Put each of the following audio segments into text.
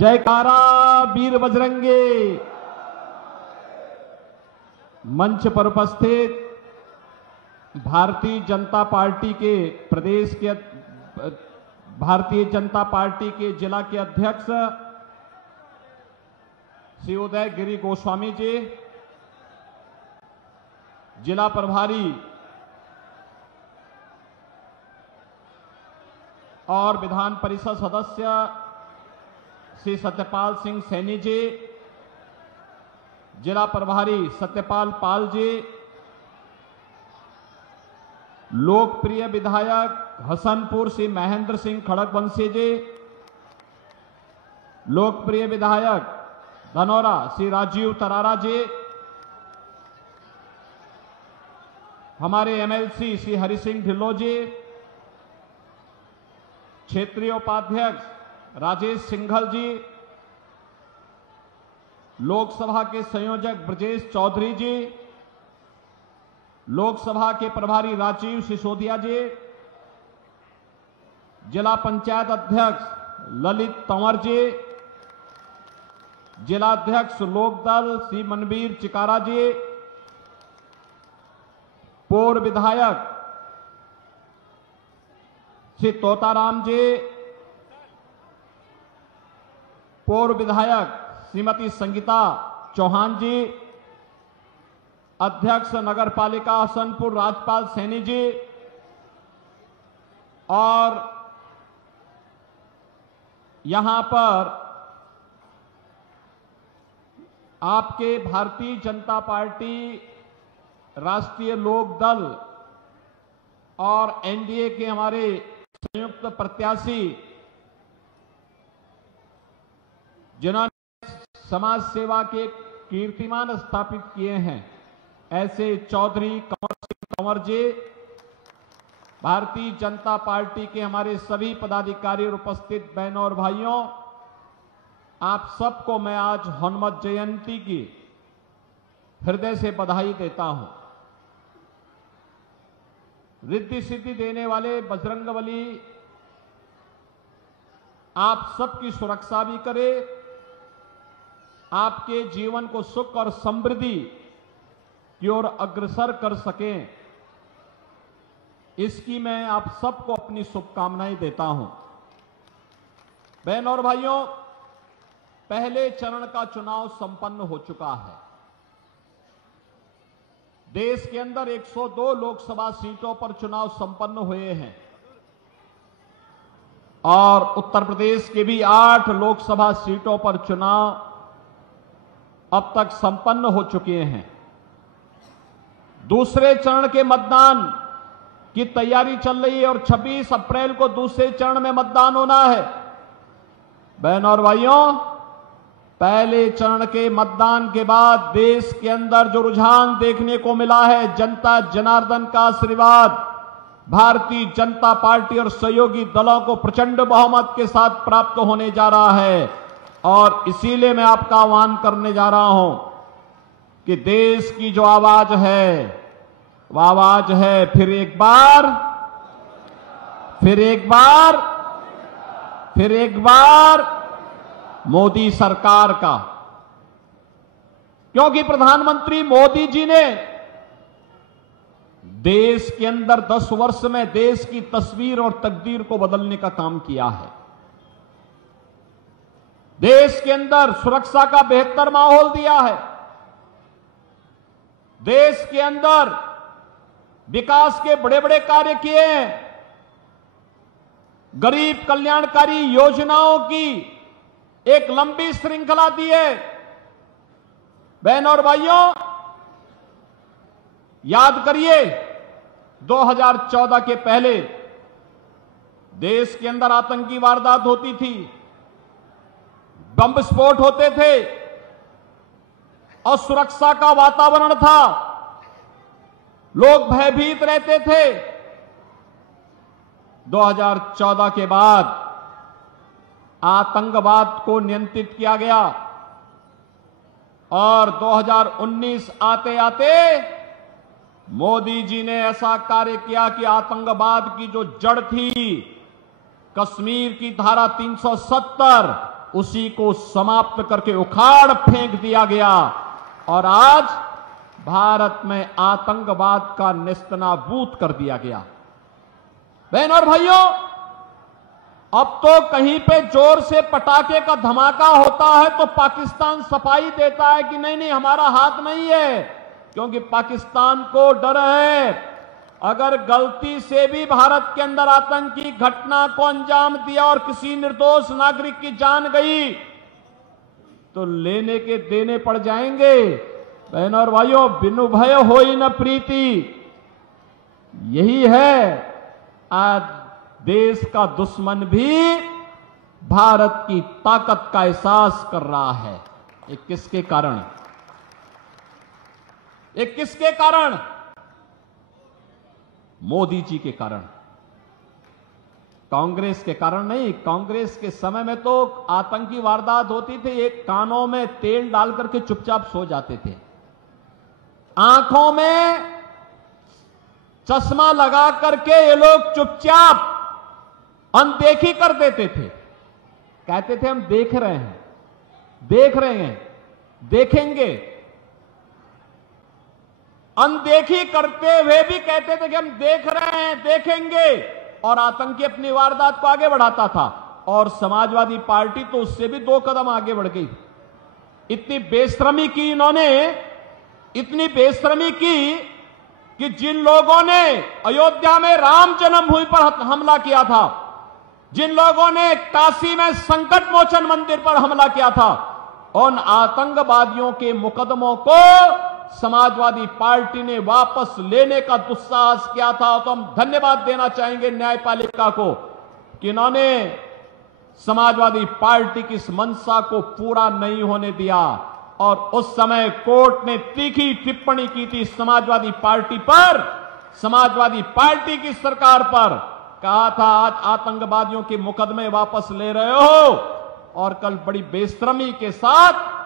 जयकारा वीर बजरंगे। मंच पर उपस्थित भारतीय जनता पार्टी के प्रदेश के भारतीय जनता पार्टी के जिला के अध्यक्ष श्री उदय गिरी गोस्वामी जी, जिला प्रभारी और विधान परिषद सदस्य श्री सत्यपाल सिंह सैनी जी, जिला प्रभारी सत्यपाल पाल जी, लोकप्रिय विधायक हसनपुर श्री महेंद्र सिंह खड़गवंशी जी, लोकप्रिय विधायक धनौरा श्री राजीव तरारा जी, हमारे एमएलसी श्री हरि सिंह ढिल्लों जी, क्षेत्रीय उपाध्यक्ष राजेश सिंघल जी, लोकसभा के संयोजक ब्रजेश चौधरी जी, लोकसभा के प्रभारी राजीव सिसोदिया जी, जिला पंचायत अध्यक्ष ललित तंवर जी, जिला अध्यक्ष लोकदल श्री मनवीर चिकारा जी, पूर्व विधायक श्री तोताराम जी, पूर्व विधायक श्रीमती संगीता चौहान जी, अध्यक्ष नगर पालिका हसनपुर राजपाल सैनी जी और यहां पर आपके भारतीय जनता पार्टी, राष्ट्रीय लोक दल और एनडीए के हमारे संयुक्त प्रत्याशी जिन्होंने समाज सेवा के कीर्तिमान स्थापित किए हैं, ऐसे चौधरी कंवर सिंह कंवर जी, भारतीय जनता पार्टी के हमारे सभी पदाधिकारी और उपस्थित बहनों और भाइयों, आप सबको मैं आज हनुमत जयंती की हृदय से बधाई देता हूं। रिद्धि सिद्धि देने वाले बजरंगबली आप सबकी सुरक्षा भी करे, आपके जीवन को सुख और समृद्धि की ओर अग्रसर कर सकें, इसकी मैं आप सबको अपनी शुभकामनाएं देता हूं। बहनों और भाइयों, पहले चरण का चुनाव संपन्न हो चुका है। देश के अंदर 102 लोकसभा सीटों पर चुनाव संपन्न हुए हैं और उत्तर प्रदेश के भी 8 लोकसभा सीटों पर चुनाव अब तक संपन्न हो चुके हैं। दूसरे चरण के मतदान की तैयारी चल रही है और 26 अप्रैल को दूसरे चरण में मतदान होना है। बहनों और भाइयों, पहले चरण के मतदान के बाद देश के अंदर जो रुझान देखने को मिला है, जनता जनार्दन का आशीर्वाद भारतीय जनता पार्टी और सहयोगी दलों को प्रचंड बहुमत के साथ प्राप्त होने जा रहा है और इसीलिए मैं आपका आह्वान करने जा रहा हूं कि देश की जो आवाज है, वह आवाज है फिर एक बार, फिर एक बार, फिर एक बार मोदी सरकार का। क्योंकि प्रधानमंत्री मोदी जी ने देश के अंदर 10 वर्ष में देश की तस्वीर और तकदीर को बदलने का काम किया है। देश के अंदर सुरक्षा का बेहतर माहौल दिया है, देश के अंदर विकास के बड़े बड़े कार्य किए हैं, गरीब कल्याणकारी योजनाओं की एक लंबी श्रृंखला दी है। बहनों और भाइयों, याद करिए 2014 के पहले देश के अंदर आतंकी वारदात होती थी, बम विस्फोट होते थे और सुरक्षा का वातावरण था, लोग भयभीत रहते थे। 2014 के बाद आतंकवाद को नियंत्रित किया गया और 2019 आते आते मोदी जी ने ऐसा कार्य किया कि आतंकवाद की जो जड़ थी, कश्मीर की धारा 370 उसी को समाप्त करके उखाड़ फेंक दिया गया और आज भारत में आतंकवाद का नेस्तनाबूद कर दिया गया। बहन और भाइयों, अब तो कहीं पे जोर से पटाखे का धमाका होता है तो पाकिस्तान सफाई देता है कि नहीं नहीं हमारा हाथ नहीं है, क्योंकि पाकिस्तान को डर है अगर गलती से भी भारत के अंदर आतंकी घटना को अंजाम दिया और किसी निर्दोष नागरिक की जान गई तो लेने के देने पड़ जाएंगे। बहन और भाइयों, बिनु भय होई न प्रीति, यही है आज देश का दुश्मन भी भारत की ताकत का एहसास कर रहा है। ये किसके कारण? ये किसके कारण? मोदी जी के कारण, कांग्रेस के कारण नहीं। कांग्रेस के समय में तो आतंकी वारदात होती थी, एक कानों में तेल डाल करके चुपचाप सो जाते थे, आंखों में चश्मा लगा करके ये लोग चुपचाप अनदेखी कर देते थे, कहते थे हम देख रहे हैं, देख रहे हैं, देखेंगे। अनदेखी करते हुए भी कहते थे कि हम देख रहे हैं, देखेंगे, और आतंकी अपनी वारदात को आगे बढ़ाता था। और समाजवादी पार्टी तो उससे भी 2 कदम आगे बढ़ गई। इतनी बेशर्मी की इन्होंने, इतनी बेशर्मी की कि जिन लोगों ने अयोध्या में राम जन्मभूमि पर हमला किया था, जिन लोगों ने काशी में संकट मोचन मंदिर पर हमला किया था, उन आतंकवादियों के मुकदमों को समाजवादी पार्टी ने वापस लेने का दुस्साहस किया था। तो हम धन्यवाद देना चाहेंगे न्यायपालिका को कि इन्होंने समाजवादी पार्टी की इस मंशा को पूरा नहीं होने दिया। और उस समय कोर्ट ने तीखी टिप्पणी की थी समाजवादी पार्टी पर, समाजवादी पार्टी की सरकार पर, कहा था आज आतंकवादियों के मुकदमे वापस ले रहे हो और कल बड़ी बेशर्मी के साथ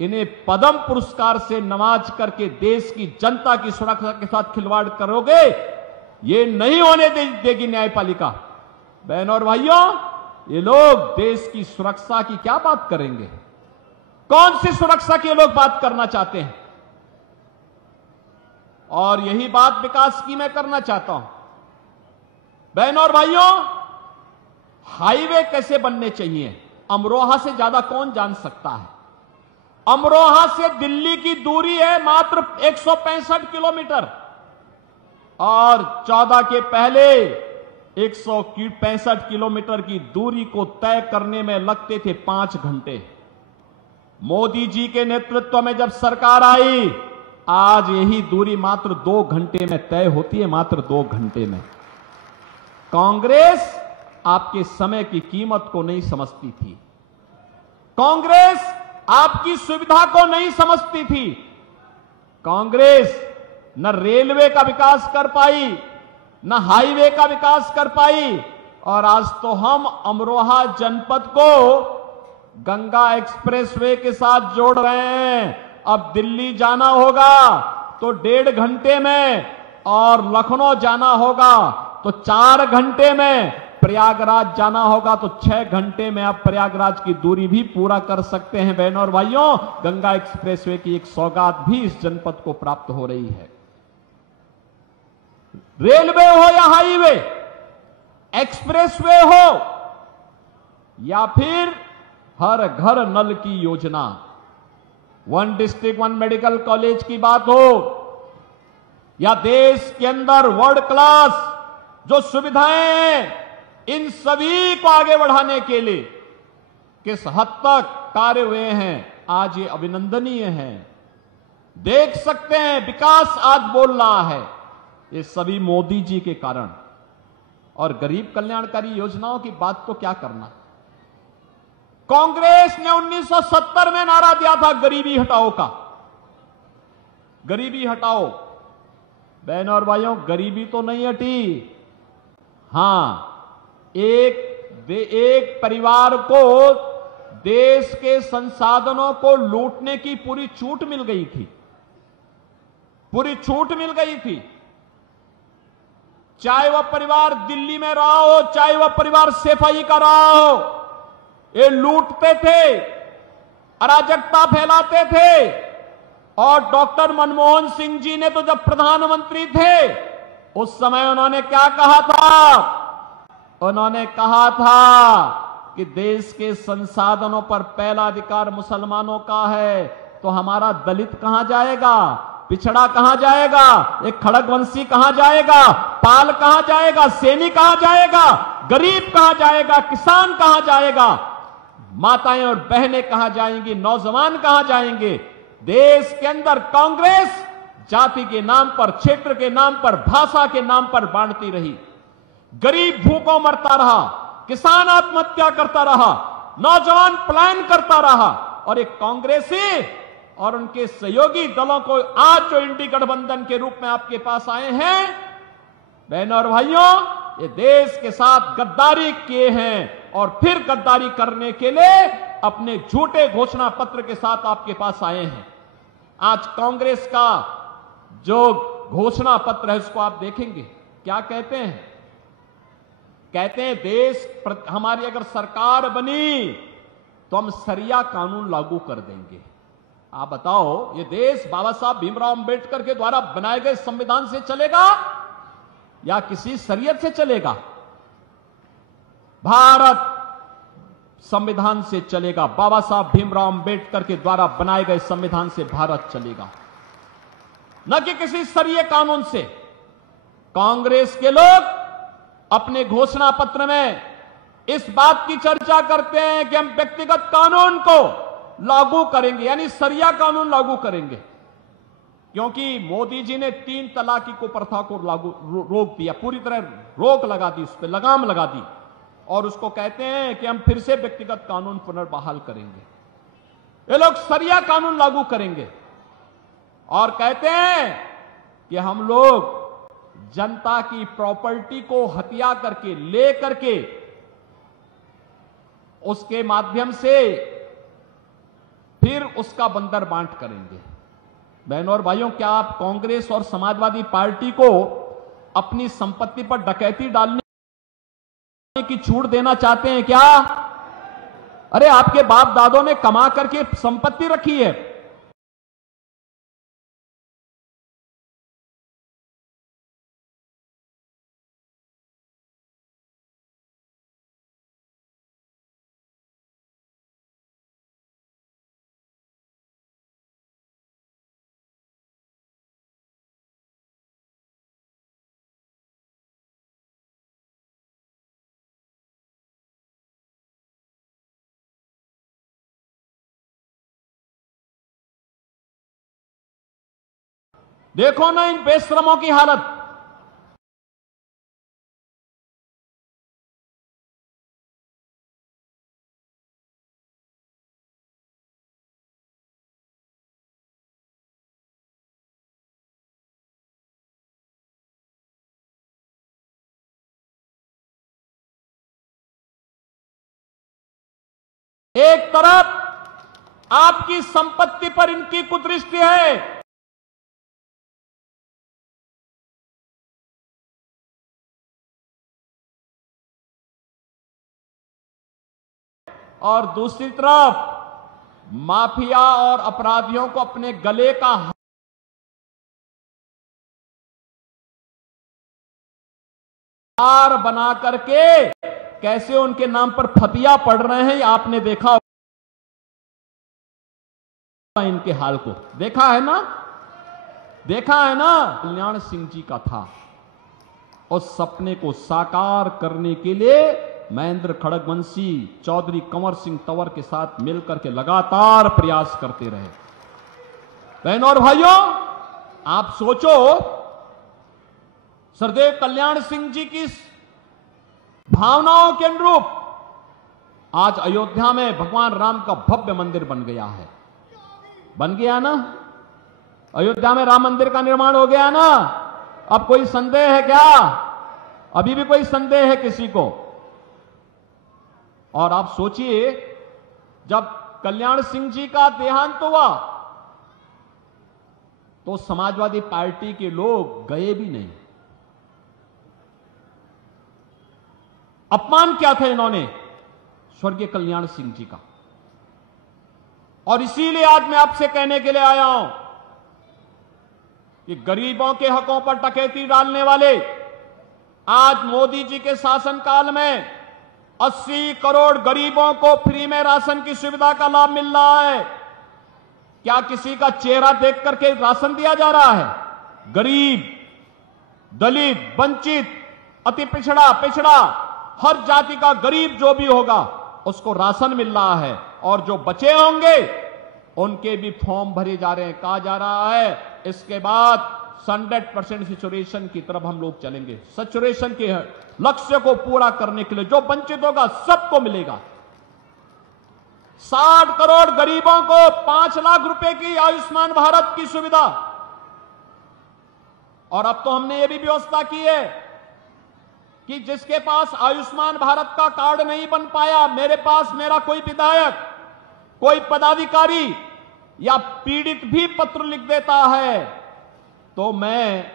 इन्हें पद्म पुरस्कार से नवाज करके देश की जनता की सुरक्षा के साथ खिलवाड़ करोगे, ये नहीं होने देगी न्यायपालिका। बहनों और भाइयों, ये लोग देश की सुरक्षा की क्या बात करेंगे? कौन सी सुरक्षा की लोग बात करना चाहते हैं? और यही बात विकास की मैं करना चाहता हूं। बहनों और भाइयों, हाईवे कैसे बनने चाहिए, अमरोहा से ज्यादा कौन जान सकता है? अमरोहा से दिल्ली की दूरी है मात्र 165 किलोमीटर और 14 के पहले 165 किलोमीटर की दूरी को तय करने में लगते थे 5 घंटे। मोदी जी के नेतृत्व में जब सरकार आई, आज यही दूरी मात्र 2 घंटे में तय होती है, मात्र 2 घंटे में। कांग्रेस आपके समय की कीमत को नहीं समझती थी, कांग्रेस आपकी सुविधा को नहीं समझती थी। कांग्रेस न रेलवे का विकास कर पाई, न हाईवे का विकास कर पाई, और आज तो हम अमरोहा जनपद को गंगा एक्सप्रेसवे के साथ जोड़ रहे हैं। अब दिल्ली जाना होगा तो 1.5 घंटे में, और लखनऊ जाना होगा तो 4 घंटे में, प्रयागराज जाना होगा तो 6 घंटे में आप प्रयागराज की दूरी भी पूरा कर सकते हैं। बहनों और भाइयों, गंगा एक्सप्रेसवे की एक सौगात भी इस जनपद को प्राप्त हो रही है। रेलवे हो या हाईवे, एक्सप्रेसवे हो या फिर हर घर नल की योजना, 1 डिस्ट्रिक्ट 1 मेडिकल कॉलेज की बात हो, या देश के अंदर वर्ल्ड क्लास जो सुविधाएं हैं, इन सभी को आगे बढ़ाने के लिए किस हद तक कार्य हुए हैं, आज ये अभिनंदनीय है। देख सकते हैं विकास आज बोल रहा है, ये सभी मोदी जी के कारण। और गरीब कल्याणकारी योजनाओं की बात तो क्या करना। कांग्रेस ने 1970 में नारा दिया था गरीबी हटाओ का, गरीबी हटाओ। बहनों और भाइयों, गरीबी तो नहीं हटी, हां एक परिवार को देश के संसाधनों को लूटने की पूरी छूट मिल गई थी, पूरी छूट मिल गई थी। चाहे वह परिवार दिल्ली में रहा हो, चाहे वह परिवार सफाई का रहा हो, ये लूटते थे, अराजकता फैलाते थे। और डॉक्टर मनमोहन सिंह जी ने तो जब प्रधानमंत्री थे उस समय उन्होंने क्या कहा था? उन्होंने कहा था कि देश के संसाधनों पर पहला अधिकार मुसलमानों का है, तो हमारा दलित कहां जाएगा, पिछड़ा कहां जाएगा, एक खड़गवंशी कहां जाएगा, पाल कहां जाएगा, सैनिक कहां जाएगा, गरीब कहां जाएगा, किसान कहां जाएगा, माताएं और बहनें कहां जाएंगी, नौजवान कहां जाएंगे? देश के अंदर कांग्रेस जाति के नाम पर, क्षेत्र के नाम पर, भाषा के नाम पर बांटती रही। गरीब भूखों मरता रहा, किसान आत्महत्या करता रहा, नौजवान पलायन करता रहा। और एक कांग्रेसी और उनके सहयोगी दलों को आज जो इंडी गठबंधन के रूप में आपके पास आए हैं, बहनों और भाइयों, ये देश के साथ गद्दारी किए हैं और फिर गद्दारी करने के लिए अपने झूठे घोषणा पत्र के साथ आपके पास आए हैं। आज कांग्रेस का जो घोषणा पत्र है उसको आप देखेंगे, क्या कहते हैं? कहते हैं देश हमारी अगर सरकार बनी तो हम शरिया कानून लागू कर देंगे। आप बताओ, ये देश बाबा साहब भीमराव अंबेडकर के द्वारा बनाए गए संविधान से चलेगा या किसी शरीयत से चलेगा? भारत संविधान से चलेगा। बाबा साहब भीमराव अंबेडकर के द्वारा बनाए गए संविधान से भारत चलेगा, न कि किसी शरीय कानून से। कांग्रेस के लोग अपने घोषणा पत्र में इस बात की चर्चा करते हैं कि हम व्यक्तिगत कानून को लागू करेंगे, यानी शरिया कानून लागू करेंगे, क्योंकि मोदी जी ने 3 तलाक की प्रथा को रोक दिया, पूरी तरह रोक लगा दी, उस पर लगाम लगा दी। और उसको कहते हैं कि हम फिर से व्यक्तिगत कानून पुनर्बहाल करेंगे। ये लोग शरिया कानून लागू करेंगे और कहते हैं कि हम लोग जनता की प्रॉपर्टी को हत्या करके, ले करके, उसके माध्यम से फिर उसका बंदर बांट करेंगे। बहनों और भाइयों, क्या आप कांग्रेस और समाजवादी पार्टी को अपनी संपत्ति पर डकैती डालने की छूट देना चाहते हैं क्या? अरे आपके बाप दादों ने कमा करके संपत्ति रखी है। देखो ना इन बेशरमों की हालत। एक तरफ आपकी संपत्ति पर इनकी कुदृष्टि है, और दूसरी तरफ माफिया और अपराधियों को अपने गले का हार बना करके कैसे उनके नाम पर फतिया पड़ रहे हैं, आपने देखा इनके हाल को, देखा है ना, देखा है ना। कल्याण सिंह जी का था, उस सपने को साकार करने के लिए महेंद्र खड़गवंशी चौधरी कंवर सिंह तंवर के साथ मिलकर के लगातार प्रयास करते रहे। बहनों और भाइयों, आप सोचो, सरदेव कल्याण सिंह जी की भावनाओं के अनुरूप आज अयोध्या में भगवान राम का भव्य मंदिर बन गया है। बन गया ना, अयोध्या में राम मंदिर का निर्माण हो गया ना। अब कोई संदेह है क्या? अभी भी कोई संदेह है किसी को? और आप सोचिए, जब कल्याण सिंह जी का देहांत हुआ तो समाजवादी पार्टी के लोग गए भी नहीं। अपमान क्या था इन्होंने? स्वर्गीय कल्याण सिंह जी का। और इसीलिए आज मैं आपसे कहने के लिए आया हूं कि गरीबों के हकों पर डकैती डालने वाले आज मोदी जी के शासनकाल में 80 करोड़ गरीबों को फ्री में राशन की सुविधा का लाभ मिल रहा है। क्या किसी का चेहरा देख करके राशन दिया जा रहा है? गरीब, दलित, वंचित, अति पिछड़ा, हर जाति का गरीब जो भी होगा उसको राशन मिल रहा है। और जो बचे होंगे उनके भी फॉर्म भरे जा रहे हैं। कहा जा रहा है इसके बाद 100% सैचुरेशन की तरफ हम लोग चलेंगे। सैचुरेशन के लक्ष्य को पूरा करने के लिए जो वंचित होगा सबको मिलेगा। 60 करोड़ गरीबों को 5 लाख रुपए की आयुष्मान भारत की सुविधा। और अब तो हमने ये भी व्यवस्था की है कि जिसके पास आयुष्मान भारत का कार्ड नहीं बन पाया, मेरे पास मेरा कोई विधायक, कोई पदाधिकारी या पीड़ित भी पत्र लिख देता है तो मैं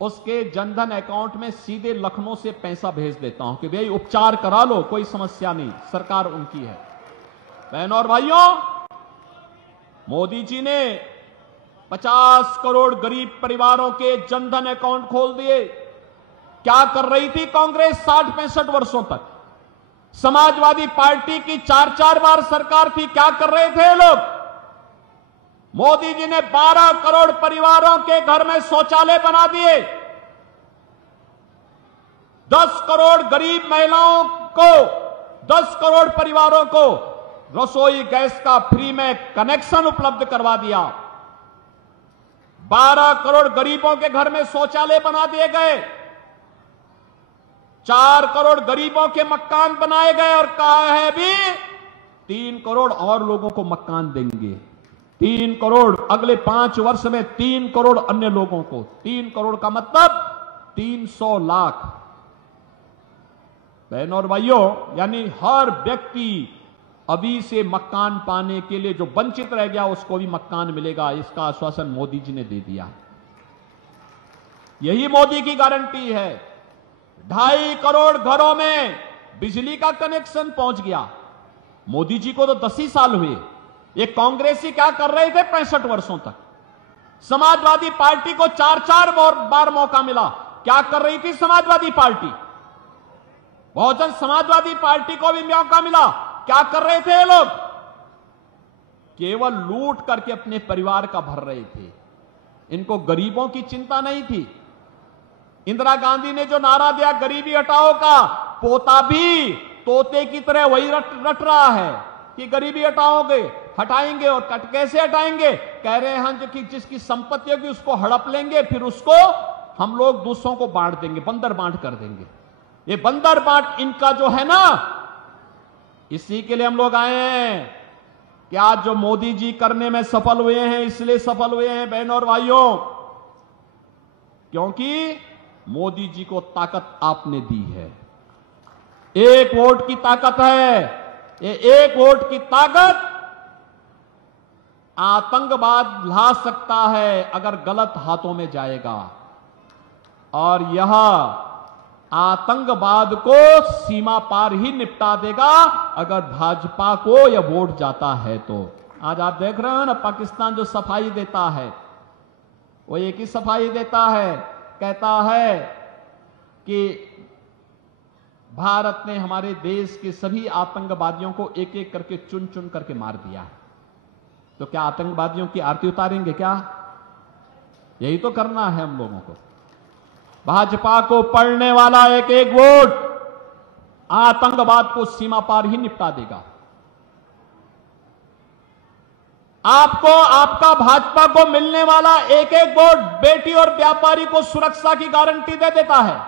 उसके जनधन अकाउंट में सीधे लखनऊ से पैसा भेज देता हूं कि भाई उपचार करा लो, कोई समस्या नहीं, सरकार उनकी है। बहनों और भाइयों, मोदी जी ने 50 करोड़ गरीब परिवारों के जनधन अकाउंट खोल दिए। क्या कर रही थी कांग्रेस 60-65 वर्षों तक? समाजवादी पार्टी की 4-4 बार सरकार थी, क्या कर रहे थे लोग? मोदी जी ने 12 करोड़ परिवारों के घर में शौचालय बना दिए। 10 करोड़ गरीब महिलाओं को, 10 करोड़ परिवारों को रसोई गैस का फ्री में कनेक्शन उपलब्ध करवा दिया। 12 करोड़ गरीबों के घर में शौचालय बना दिए गए। 4 करोड़ गरीबों के मकान बनाए गए और कहा है भी 3 करोड़ और लोगों को मकान देंगे। 3 करोड़ अगले 5 वर्ष में 3 करोड़ अन्य लोगों को। 3 करोड़ का मतलब 300 लाख। बहनों और भाइयों, यानी हर व्यक्ति अभी से मकान पाने के लिए जो वंचित रह गया उसको भी मकान मिलेगा। इसका आश्वासन मोदी जी ने दे दिया। यही मोदी की गारंटी है। 2.5 करोड़ घरों में बिजली का कनेक्शन पहुंच गया। मोदी जी को तो 10 ही साल हुए। ये कांग्रेसी क्या कर रहे थे 65 वर्षों तक? समाजवादी पार्टी को 4-4 बार मौका मिला। क्या कर रही थी समाजवादी पार्टी? बहुजन समाजवादी पार्टी को भी मौका मिला। क्या कर रहे थे ये लोग? केवल लूट करके अपने परिवार का भर रहे थे। इनको गरीबों की चिंता नहीं थी। इंदिरा गांधी ने जो नारा दिया गरीबी हटाओ का, पोता भी तोते की तरह वही रट रहा है कि गरीबी हटाएंगे और कैसे हटाएंगे? कह रहे हैं कि जिसकी संपत्ति होगी उसको हड़प लेंगे, फिर उसको हम लोग दूसरों को बांट देंगे, बंदर बांट कर देंगे। ये बंदर बांट इनका जो है ना, इसी के लिए हम लोग आए हैं कि आज जो मोदी जी करने में सफल हुए हैं, इसलिए सफल हुए हैं बहनों और भाइयों, क्योंकि मोदी जी को ताकत आपने दी है। 1 वोट की ताकत है। ये 1 वोट की ताकत आतंकवाद ला सकता है अगर गलत हाथों में जाएगा। और यह आतंकवाद को सीमा पार ही निपटा देगा अगर भाजपा को यह वोट जाता है तो। आज आप देख रहे हो ना, पाकिस्तान जो सफाई देता है वो एक ही सफाई देता है, कहता है कि भारत ने हमारे देश के सभी आतंकवादियों को एक एक करके चुन चुन करके मार दिया है। तो क्या आतंकवादियों की आरती उतारेंगे क्या? यही तो करना है हम लोगों को। भाजपा को पड़ने वाला एक एक वोट आतंकवाद को सीमा पार ही निपटा देगा। आपको आपका भाजपा को मिलने वाला एक एक वोट बेटी और व्यापारी को सुरक्षा की गारंटी दे देता है।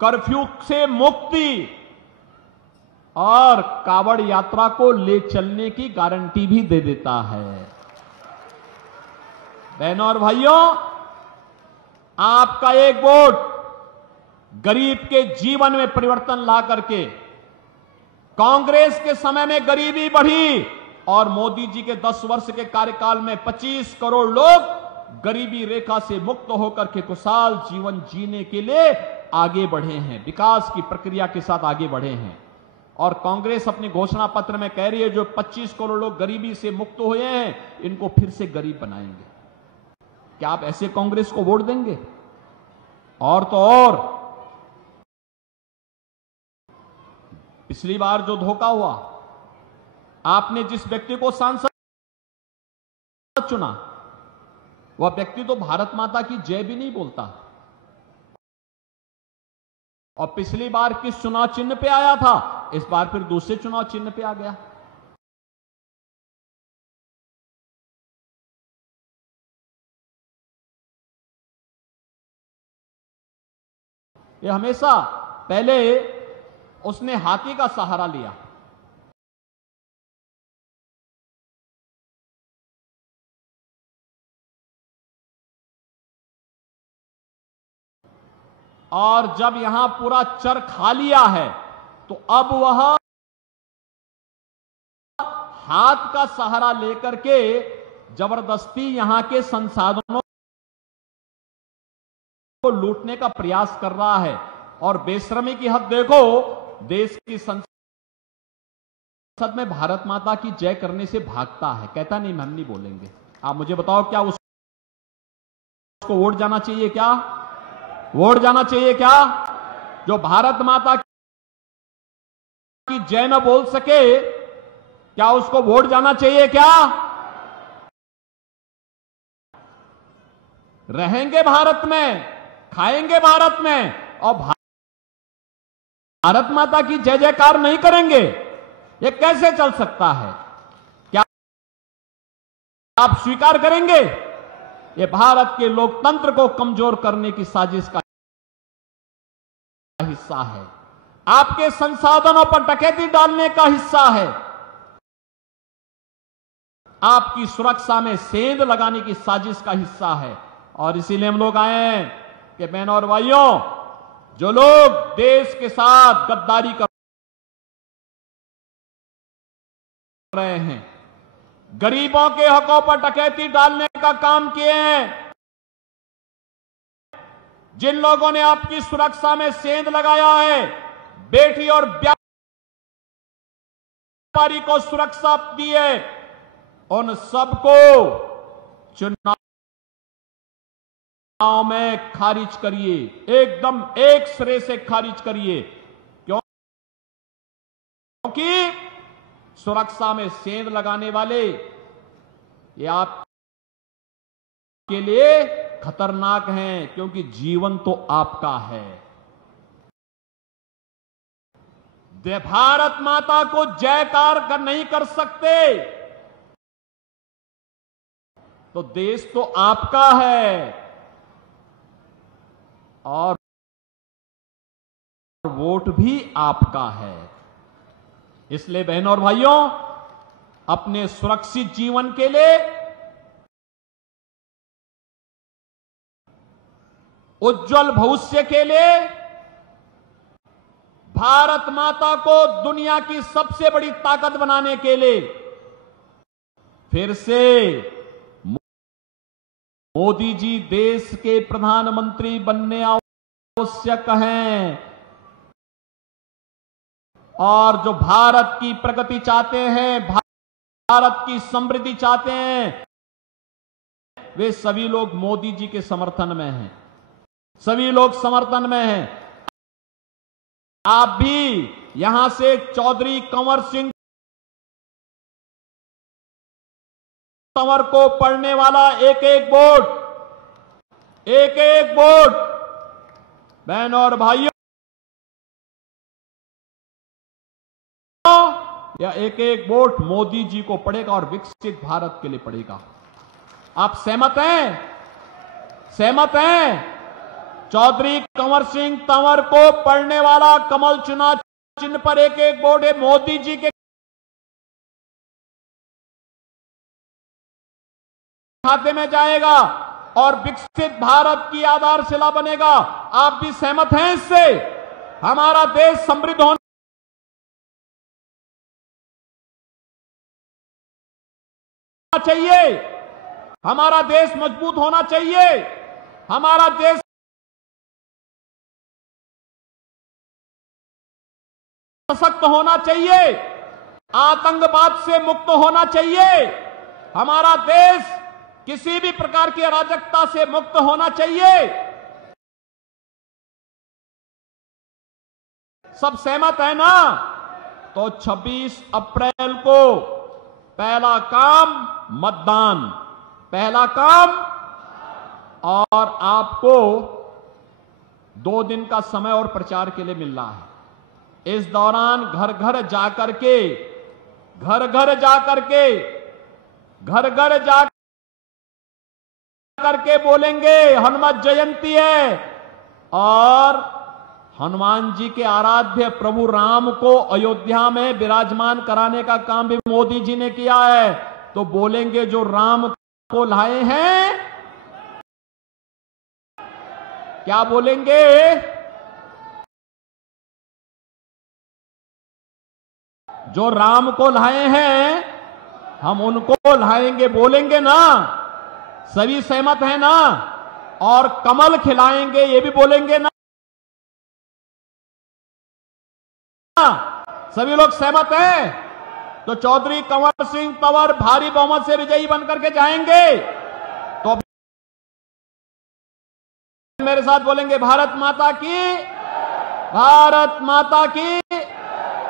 कर्फ्यू से मुक्ति और कावड़ यात्रा को ले चलने की गारंटी भी दे देता है। बहनों और भाइयों, आपका एक वोट गरीब के जीवन में परिवर्तन ला करके, कांग्रेस के समय में गरीबी बढ़ी और मोदी जी के 10 वर्ष के कार्यकाल में 25 करोड़ लोग गरीबी रेखा से मुक्त होकर के खुशहाल जीवन जीने के लिए आगे बढ़े हैं, विकास की प्रक्रिया के साथ आगे बढ़े हैं। और कांग्रेस अपनी घोषणा पत्र में कह रही है जो 25 करोड़ लोग गरीबी से मुक्त हुए हैं इनको फिर से गरीब बनाएंगे। क्या आप ऐसे कांग्रेस को वोट देंगे? और तो और पिछली बार जो धोखा हुआ, आपने जिस व्यक्ति को सांसद चुना वह व्यक्ति तो भारत माता की जय भी नहीं बोलता। और पिछली बार किस चुनाव चिन्ह पे आया था, इस बार फिर दूसरे चुनाव चिन्ह पे आ गया। ये हमेशा पहले उसने हाथी का सहारा लिया, और जब यहां पूरा चर खा लिया है तो अब वह हाथ का सहारा लेकर के जबरदस्ती यहां के संसाधनों को लूटने का प्रयास कर रहा है। और बेशर्मी की हद देखो, देश की संसद में भारत माता की जय करने से भागता है, कहता नहीं हम नहीं बोलेंगे। आप मुझे बताओ क्या उसको वोट जाना चाहिए? क्या वोट जाना चाहिए? क्या जो भारत माता की जय न बोल सके, क्या उसको वोट जाना चाहिए? क्या रहेंगे भारत में, खाएंगे भारत में और भारत माता की जय जयकार नहीं करेंगे? ये कैसे चल सकता है? क्या आप स्वीकार करेंगे? ये भारत के लोकतंत्र को कमजोर करने की साजिश का हिस्सा है, आपके संसाधनों पर डकैती डालने का हिस्सा है, आपकी सुरक्षा में सेंध लगाने की साजिश का हिस्सा है। और इसीलिए हम लोग आए हैं कि बहनों और भाइयों, जो लोग देश के साथ गद्दारी कर रहे हैं, गरीबों के हकों पर डकैती डालने का काम किए हैं, जिन लोगों ने आपकी सुरक्षा में सेंध लगाया है, बेटी और व्यापारी को सुरक्षा दी है, उन सबको चुनाव में खारिज करिए, एकदम एक सिरे से खारिज करिए। क्योंकि सुरक्षा में सेंध लगाने वाले ये आपके लिए खतरनाक हैं, क्योंकि जीवन तो आपका है। भारत माता को जयकार नहीं कर सकते तो देश तो आपका है और वोट भी आपका है। इसलिए बहनों और भाइयों, अपने सुरक्षित जीवन के लिए, उज्जवल भविष्य के लिए, भारत माता को दुनिया की सबसे बड़ी ताकत बनाने के लिए फिर से मोदी जी देश के प्रधानमंत्री बनने आवश्यक हैं। और जो भारत की प्रगति चाहते हैं, भारत की समृद्धि चाहते हैं, वे सभी लोग मोदी जी के समर्थन में हैं, सभी लोग समर्थन में हैं। आप भी यहां से चौधरी कंवर सिंह तंवर को पढ़ने वाला एक एक वोट बहनों और भाइयों, या एक एक वोट मोदी जी को पड़ेगा और विकसित भारत के लिए पड़ेगा। आप सहमत हैं? सहमत हैं? चौधरी कंवर सिंह तंवर को पढ़ने वाला कमल चुनाव चिन्ह पर एक एक वोट है, मोदी जी के खाते में जाएगा और विकसित भारत की आधारशिला बनेगा। आप भी सहमत हैं इससे? हमारा देश समृद्ध होना चाहिए, हमारा देश मजबूत होना चाहिए, हमारा देश सशक्त होना चाहिए, आतंकवाद से मुक्त होना चाहिए, हमारा देश किसी भी प्रकार की अराजकता से मुक्त होना चाहिए। सब सहमत है ना? तो 26 अप्रैल को पहला काम मतदान, पहला काम, और आपको 2 दिन का समय और प्रचार के लिए मिल रहा है। इस दौरान घर घर जाकर के बोलेंगे हनुमान जयंती है, और हनुमान जी के आराध्य प्रभु राम को अयोध्या में विराजमान कराने का काम भी मोदी जी ने किया है। तो बोलेंगे जो राम को लाए हैं, क्या बोलेंगे? जो राम को लाए हैं हम उनको लाएंगे, बोलेंगे ना? सभी सहमत है ना? और कमल खिलाएंगे, ये भी बोलेंगे ना? सभी लोग सहमत हैं? तो चौधरी कंवर सिंह तंवर भारी बहुमत से विजयी बनकर के जाएंगे। तो मेरे साथ बोलेंगे भारत माता की, भारत माता की,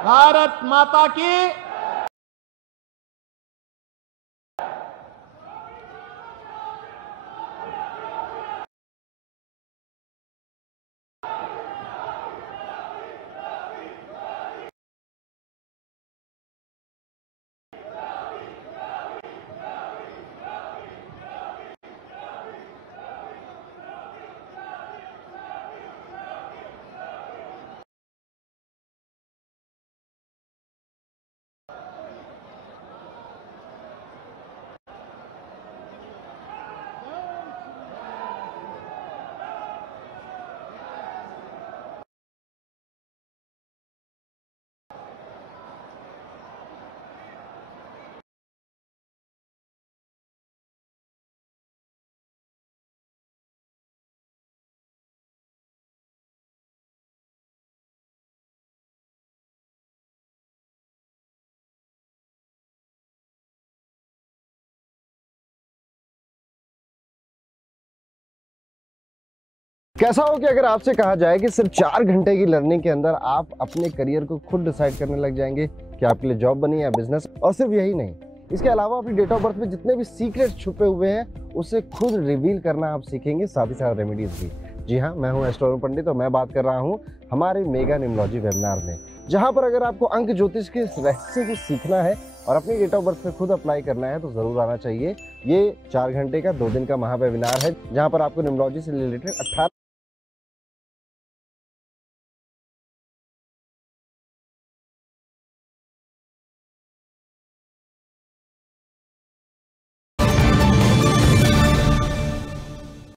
भारत माता की। कैसा हो कि अगर आपसे कहा जाए कि सिर्फ 4 घंटे की लर्निंग के अंदर आप अपने करियर को खुद डिसाइड करने लग जाएंगे कि आपके लिए जॉब बनी है, बिजनेस। और सिर्फ यही नहीं, इसके अलावा अपनी डेट ऑफ बर्थ में जितने भी सीक्रेट्स छुपे हुए हैं उसे खुद रिवील करना आप सीखेंगे, साथ ही साथ रेमेडीज भी। जी हाँ, मैं हूँ एस्ट्रो पंडित और मैं बात कर रहा हूँ हमारे मेगा न्यूमरोलॉजी वेबिनार में, जहाँ पर अगर आपको अंक ज्योतिष के रहस्य को सीखना है और अपनी डेट ऑफ बर्थ पे खुद अप्लाई करना है तो जरूर आना चाहिए। ये 4 घंटे का 2 दिन का महा वेबिनार है, जहाँ पर आपको न्यूमरोलॉजी से रिलेटेड 18